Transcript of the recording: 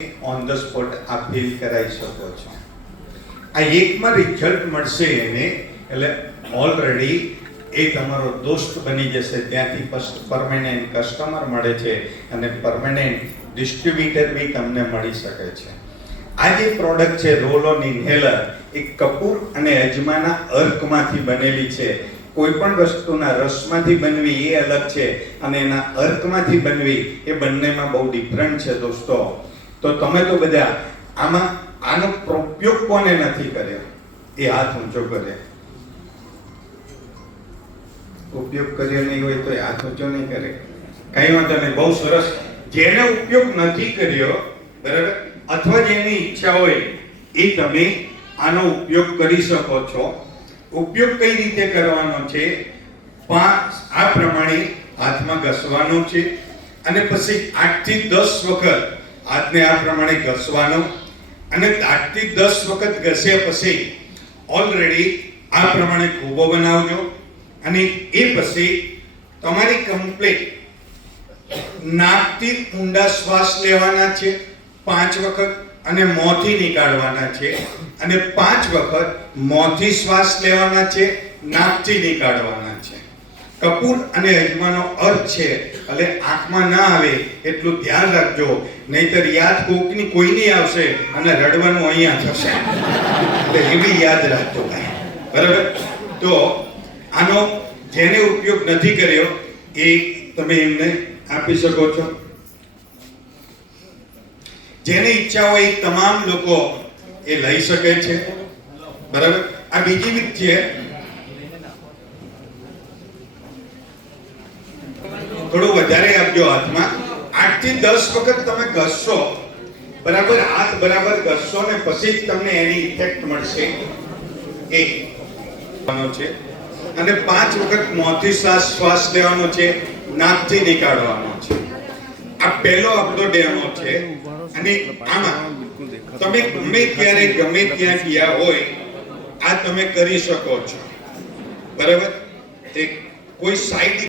On the spot આ feel કરાવી શકો છો. આ એકમાં રિઝલ્ટ મળશે એને એટલે ઓલરેડી એ તમારો દોસ્ત બની જશે. ત્યાંથી પરમેનન્ટ કસ્ટમર મળે છે અને પરમેનન્ટ ડિસ્ટ્રીબ્યુટર બી તમને મળી શકે છે. આ જે પ્રોડક્ટ છે રોલ ઓન ઇન્હેલર એ કપૂર અને અજમાના અર્કમાંથી બનેલી છે. કોઈ પણ વસ્તુના રસમાંથી બનવી એ અલગ છે અને એના અર્કમાંથી બનવી એ બંનેમાં બહુ ડિફરન્ટ છે દોસ્તો. તો તમે તો બધા આમાં આનો ઉપયોગ કોને નથી કર્યો એ હાથ ઊંચો કરે. ઉપયોગ કર્યો નહીં હોય તો હાથ ઊંચો નહીં કરે. કઈ વાંધો નહીં, બહુ સરસ. જેને ઉપયોગ નથી કર્યો બરાબર અથવા જેની ઈચ્છા હોય એ તમે આનો ઉપયોગ કરી શકો છો. ઉપયોગ કઈ રીતે કરવાનો છે? આ પ્રમાણે હાથમાં ઘસવાનો છે અને પછી 8 થી 10 વખત હાથને આ પ્રમાણે ઘસવાનો અને 8 થી 10 વખત ઘસ્યા પછી ઓલરેડી આ પ્રમાણે ખૂબો બનાવજો અને એ પછી તમારી કમ્પ્લીટ નાકથી ઊંડા શ્વાસ લેવાના છે 5 વખત અને મોંથી નીકાળવાના છે અને 5 વખત મોંથી શ્વાસ લેવાના છે, નાકથી નીકાળવાના છે. કપૂર અને અજમાનો અર્થ છે એટલે આંખમાં ના આવે એટલું ધ્યાન રાખજો, નહીતર યાદ કોઈની આવશે અને રડવાનું અહીંયા થશે. એટલે એ બી યાદ રાખજો ભાઈ, બરાબર. તો આનો જેને ઉપયોગ નથી કર્યો એ તમે એમને આપી શકો છો. જેની ઈચ્છા હોય એ તમામ લોકો એ લઈ શકે છે, બરાબર. આ બીજી રીત છે, થોડું વધારે આપજો હાથમાં. 8 થી 10 વખત તમે ઘસશો, બરાબર, હાથ બરાબર ઘસશો ને પછી જ તમને એની ઇફેક્ટ મળશે. એક છે અને 5 વખત મોંથી શ્વાસ લેવાનો છે, નાકથી નીકાળવાનો છે. આ પહેલો આપણો ડેમો છે અને આમાં તમે ગમે ત્યારે ગમે ત્યાં ગયા હોય આ તમે કરી શકો છો, બરાબર. કોઈ સાઈડ